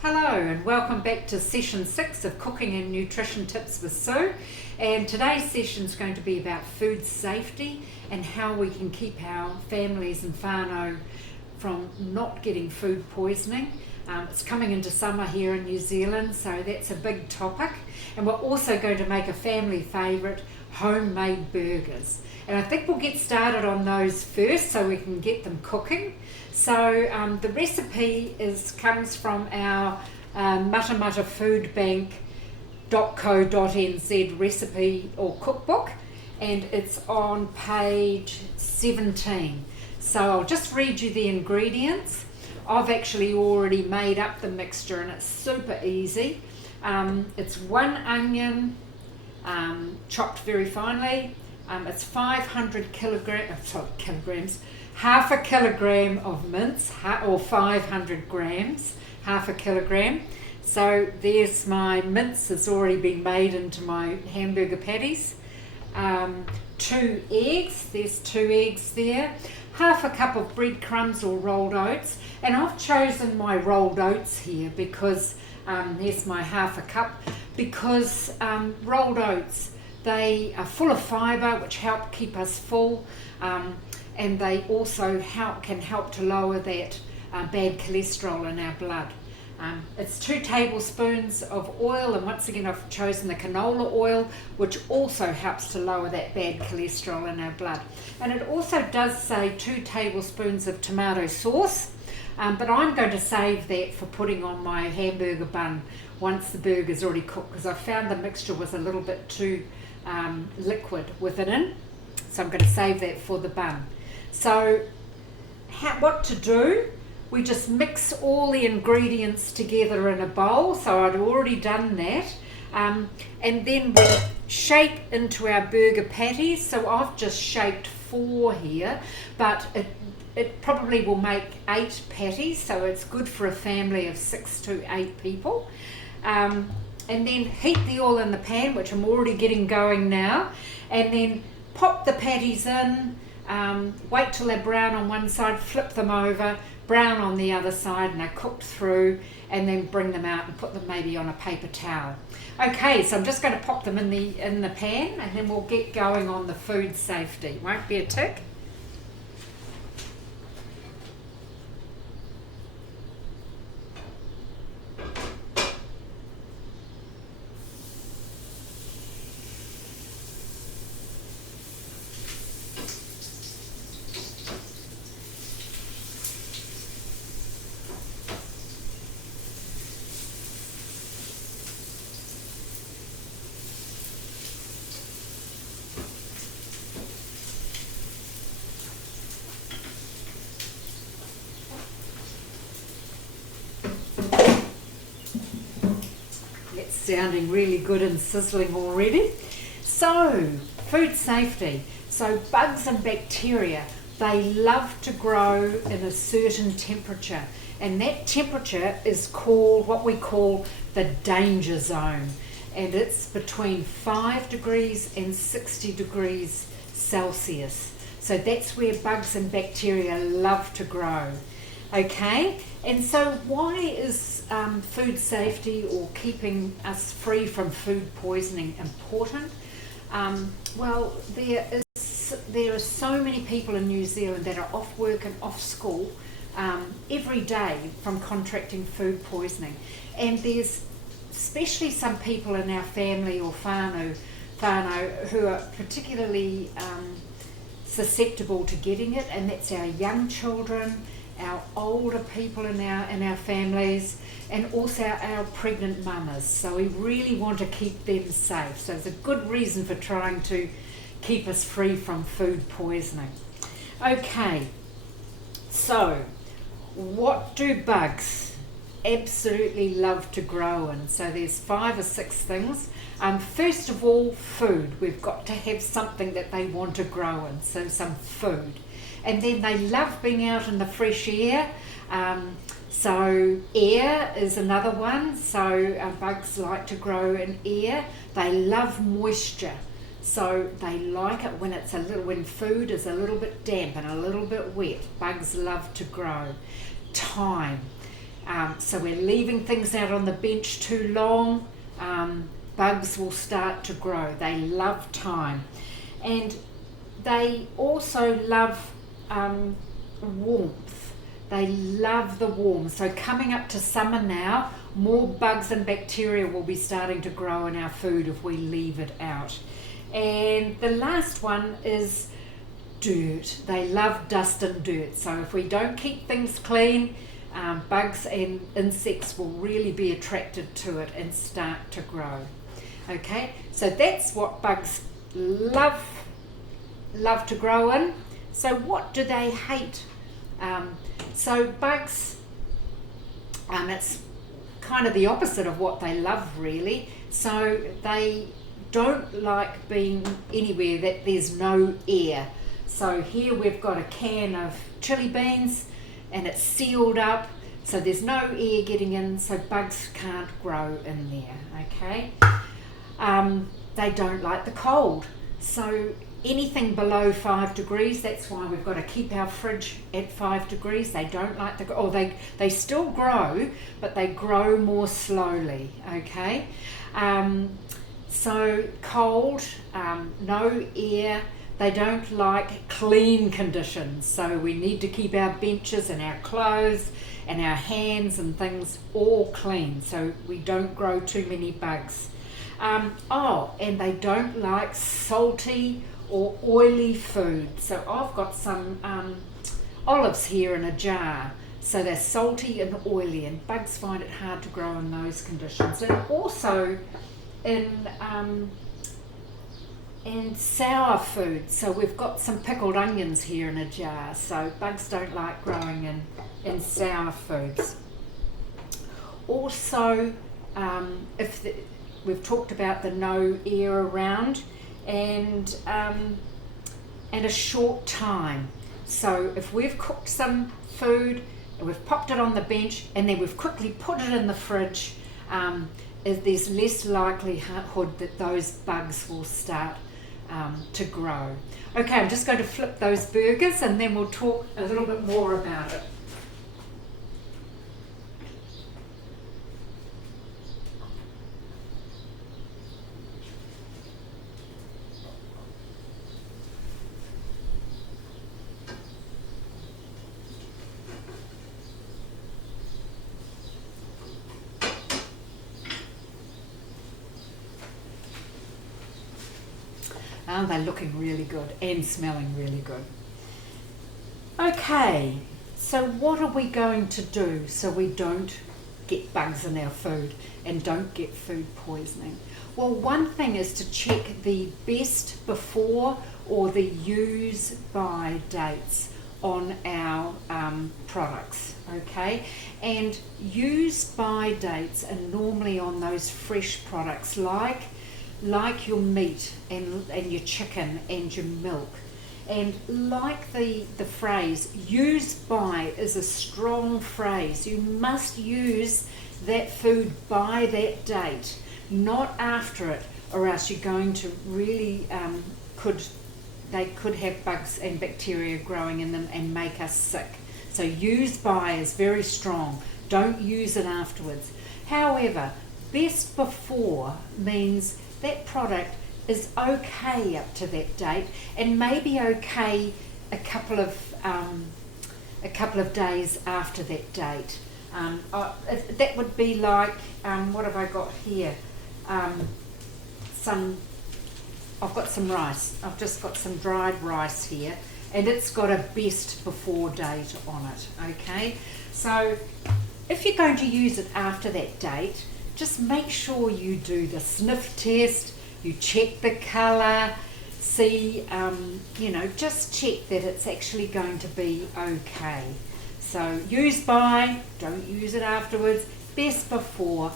Hello and welcome back to session 6 of Cooking and Nutrition Tips with Sue, and today's session is going to be about food safety and how we can keep our families and whānau from not getting food poisoning. It's coming into summer here in New Zealand, so that's a big topic, and we're also going to make a family favourite, homemade burgers. And I think we'll get started on those first so we can get them cooking. So the recipe comes from our Matamata Food Bank.co.nz recipe or cookbook, and it's on page 17. So I'll just read you the ingredients. I've actually already made up the mixture and it's super easy. It's 1 onion chopped very finely. It's 500 kilograms, half a kilogram of mince, or 500 grams, half a kilogram. So there's my mince that's already been made into my hamburger patties. 2 eggs, there's 2 eggs there. Half a cup of breadcrumbs or rolled oats, and I've chosen my rolled oats here because here's my half a cup, because rolled oats, they are full of fibre which help keep us full, and they also can help to lower that bad cholesterol in our blood. It's 2 tablespoons of oil, and once again I've chosen the canola oil, which also helps to lower that bad cholesterol in our blood. And it also does say 2 tablespoons of tomato sauce, but I'm going to save that for putting on my hamburger bun once the burger's already cooked, because I found the mixture was a little bit too liquid with it in, so I'm going to save that for the bun. So what to do? We just mix all the ingredients together in a bowl, so I'd already done that, and then we shape into our burger patties. So I've just shaped 4 here, but it probably will make 8 patties, so it's good for a family of 6 to 8 people. And then heat the oil in the pan, which I'm already getting going now, and then pop the patties in, wait till they're brown on one side, flip them over, brown on the other side, and they're cooked through, and then bring them out and put them maybe on a paper towel. Okay, so I'm just going to pop them in the pan, and then we'll get going on the food safety. Won't be a tick. Sounding really good and sizzling already. So, food safety. So bugs and bacteria, they love to grow in a certain temperature, and that temperature is what we call the danger zone, and it's between 5 degrees and 60 degrees Celsius. So that's where bugs and bacteria love to grow. Okay, and so why is food safety or keeping us free from food poisoning important? Well, there are so many people in New Zealand that are off work and off school every day from contracting food poisoning, and there's especially some people in our family or whānau who are particularly susceptible to getting it, and that's our young children, our older people in our families, and also our pregnant mamas. So we really want to keep them safe. So it's a good reason for trying to keep us free from food poisoning. Okay, so what do bugs absolutely love to grow in? So there's 5 or 6 things. First of all, food. We've got to have something that they want to grow in, so some food. And then they love being out in the fresh air. So air is another one. So bugs like to grow in air. They love moisture. So they like it when food is a little bit damp and a little bit wet. Bugs love to grow. Thyme. So we're leaving things out on the bench too long, bugs will start to grow. They love time. And they also love warmth. They love the warmth. So coming up to summer now, more bugs and bacteria will be starting to grow in our food if we leave it out. And the last one is dirt. They love dust and dirt. So if we don't keep things clean, bugs and insects will really be attracted to it and start to grow. Okay, so that's what bugs love to grow in. So what do they hate? So bugs, it's kind of the opposite of what they love, really. So they don't like being anywhere that there's no air. So here we've got a can of chili beans and it's sealed up, so there's no air getting in, so bugs can't grow in there. Okay, they don't like the cold, so anything below 5 degrees, that's why we've got to keep our fridge at 5 degrees. They don't like they still grow, but they grow more slowly. Okay, so cold, no air. They don't like clean conditions, so we need to keep our benches and our clothes and our hands and things all clean so we don't grow too many bugs. And they don't like salty or oily food. So I've got some olives here in a jar. So they're salty and oily, and bugs find it hard to grow in those conditions. And also in sour food. So we've got some pickled onions here in a jar. So bugs don't like growing in sour foods. Also, we've talked about the no air around and a short time. So if we've cooked some food and we've popped it on the bench and then we've quickly put it in the fridge, there's less likelihood that those bugs will start to grow. Okay, I'm just going to flip those burgers and then we'll talk a little bit more about it. Oh, they're looking really good and smelling really good. Okay, so what are we going to do so we don't get bugs in our food and don't get food poisoning? Well, one thing is to check the best before or the use by dates on our products, okay? And use by dates are normally on those fresh products like your meat and your chicken and your milk. And like the phrase, use by is a strong phrase. You must use that food by that date, not after it, or else you're going to really, they could have bugs and bacteria growing in them and make us sick. So use by is very strong. Don't use it afterwards. However, best before means that product is okay up to that date and maybe okay a couple of days after that date. That would be like, what have I got here? I've got some rice. I've just got some dried rice here and it's got a best before date on it, okay? So if you're going to use it after that date, just make sure you do the sniff test, you check the colour, see, just check that it's actually going to be okay. So use by, don't use it afterwards, best before.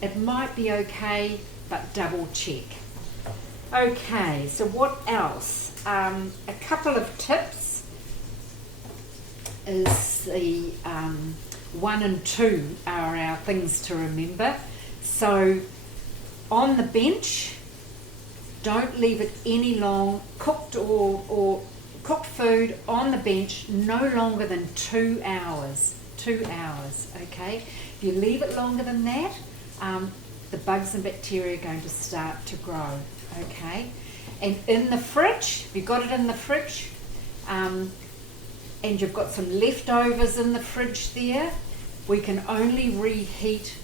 It might be okay, but double check. Okay, so what else? A couple of tips is the 1 and 2 are our things to remember. So on the bench, don't leave it any long, cooked or cooked food on the bench no longer than 2 hours. 2 hours, okay? If you leave it longer than that, the bugs and bacteria are going to start to grow, okay? And in the fridge, if you've got it in the fridge, and you've got some leftovers in the fridge there, we can only reheat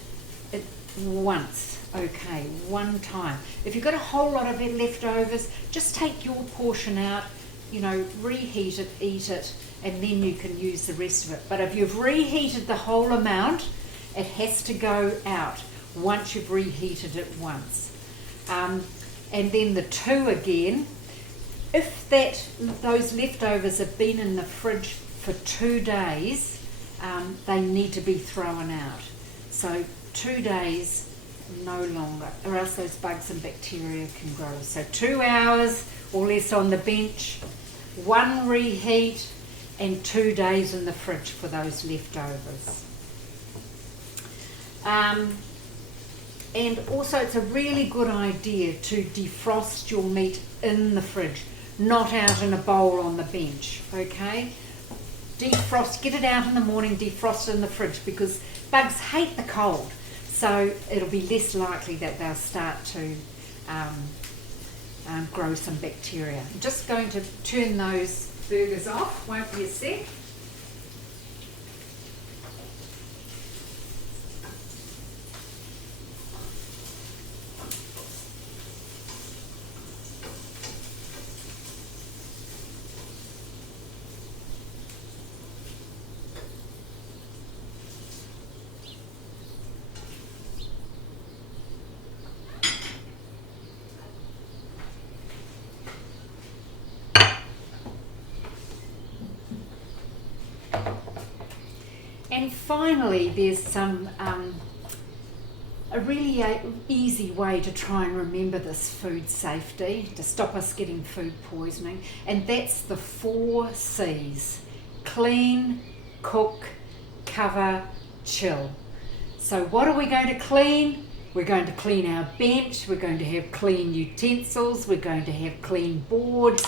it once, okay, one time. If you've got a whole lot of leftovers, just take your portion out, reheat it, eat it, and then you can use the rest of it. But if you've reheated the whole amount, it has to go out once you've reheated it once. And then the 2 again, if those leftovers have been in the fridge for 2 days, they need to be thrown out. So 2 days, no longer, or else those bugs and bacteria can grow. So 2 hours or less on the bench, 1 reheat, and 2 days in the fridge for those leftovers. And also it's a really good idea to defrost your meat in the fridge, not out in a bowl on the bench, okay? Defrost, get it out in the morning, defrost it in the fridge, because bugs hate the cold, so it'll be less likely that they'll start to grow some bacteria. I'm just going to turn those burgers off, won't be a sec. And finally, there's some a really easy way to try and remember this food safety, to stop us getting food poisoning, and that's the 4 C's: clean, cook, cover, chill. So what are we going to clean? We're going to clean our bench, we're going to have clean utensils, we're going to have clean boards,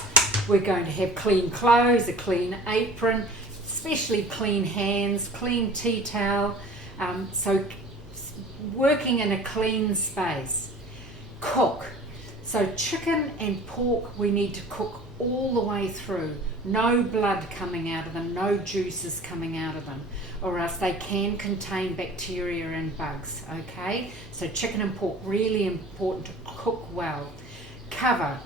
we're going to have clean clothes, a clean apron, especially clean hands, clean tea towel, so working in a clean space. Cook. So chicken and pork we need to cook all the way through. No blood coming out of them, no juices coming out of them, or else they can contain bacteria and bugs, okay? So chicken and pork, really important to cook well. Cover.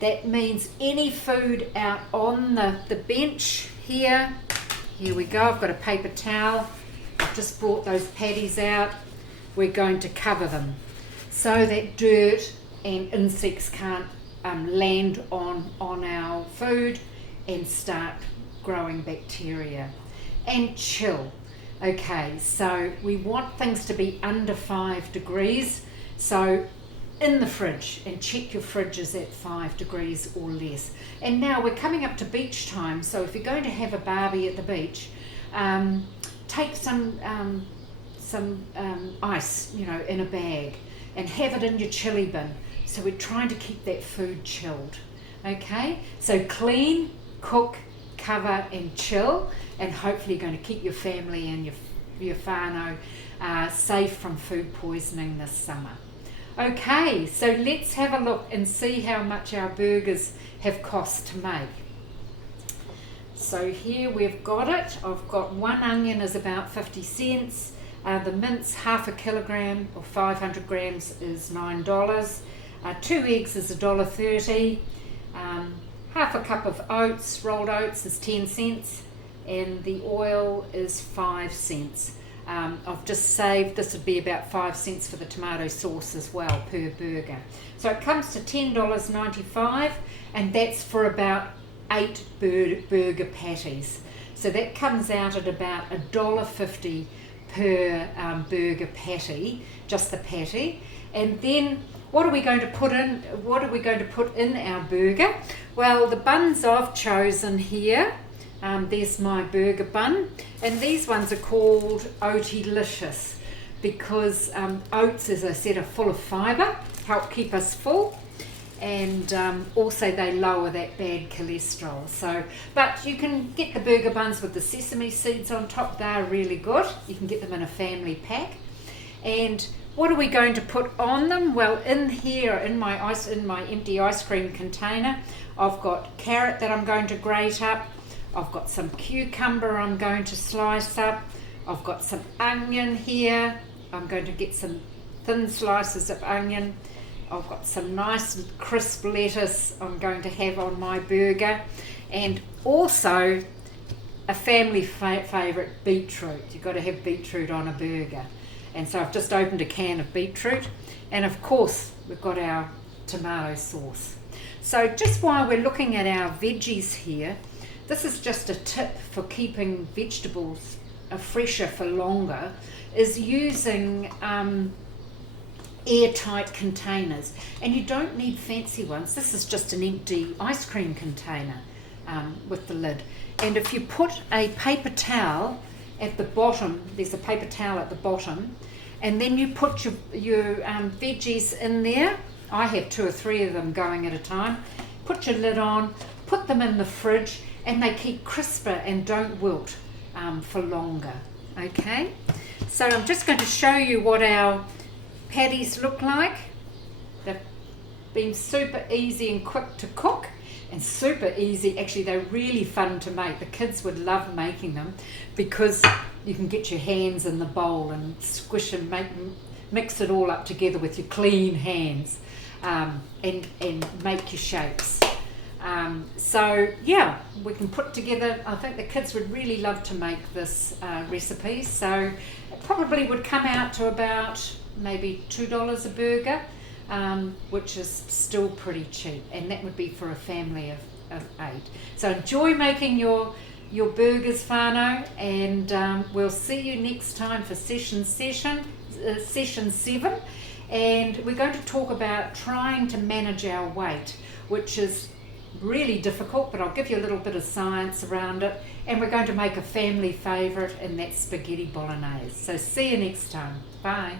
That means any food out on the bench here we go, I've got a paper towel, I've just brought those patties out, we're going to cover them so that dirt and insects can't land on our food and start growing bacteria. And chill. Okay, so we want things to be under 5 degrees, so in the fridge, and check your fridge is at 5 degrees or less. And now we're coming up to beach time, so if you're going to have a barbie at the beach, take some ice, in a bag, and have it in your chili bin. So we're trying to keep that food chilled. Okay, so clean, cook, cover, and chill, and hopefully you're going to keep your family and your whānau safe from food poisoning this summer. Okay, so let's have a look and see how much our burgers have cost to make. So here we've got it. I've got 1 onion is about 50 cents. The mince, 1/2 kilogram or 500 grams is $9. 2 eggs is $1.30. 1/2 cup of oats, rolled oats, is 10 cents. And the oil is 5 cents. I've just saved, this would be about 5 cents for the tomato sauce as well per burger. So it comes to $10.95, and that's for about 8 burger patties. So that comes out at about $1.50 per burger patty, just the patty. And then what are we going to put in? What are we going to put in our burger? Well, the buns I've chosen here. There's my burger bun, and these ones are called Oaty-licious because oats, as I said, are full of fibre, help keep us full, and also they lower that bad cholesterol. So, but you can get the burger buns with the sesame seeds on top. They're really good. You can get them in a family pack. And what are we going to put on them? Well, in here, in my empty ice cream container, I've got carrot that I'm going to grate up. I've got some cucumber I'm going to slice up. I've got some onion here. I'm going to get some thin slices of onion. I've got some nice crisp lettuce I'm going to have on my burger, and also a family favourite, beetroot. You've got to have beetroot on a burger. And so I've just opened a can of beetroot, and of course we've got our tomato sauce. So just while we're looking at our veggies here, this is just a tip for keeping vegetables fresher for longer, is using airtight containers. And you don't need fancy ones. This is just an empty ice cream container with the lid. And if you put a paper towel at the bottom, there's a paper towel at the bottom, and then you put your veggies in there. I have 2 or 3 of them going at a time. Put your lid on, put them in the fridge, and they keep crisper and don't wilt for longer. Okay, so I'm just going to show you what our patties look like. They've been super easy and quick to cook, and super easy. Actually, they're really fun to make. The kids would love making them because you can get your hands in the bowl and squish and mix it all up together with your clean hands, and make your shapes. So yeah, we can put together, I think the kids would really love to make this recipe. So it probably would come out to about maybe $2 a burger, which is still pretty cheap, and that would be for a family of 8. So enjoy making your burgers, whānau, and we'll see you next time for session 7, and we're going to talk about trying to manage our weight, which is really difficult, but I'll give you a little bit of science around it, and we're going to make a family favourite, and that's spaghetti bolognese. So see you next time. Bye.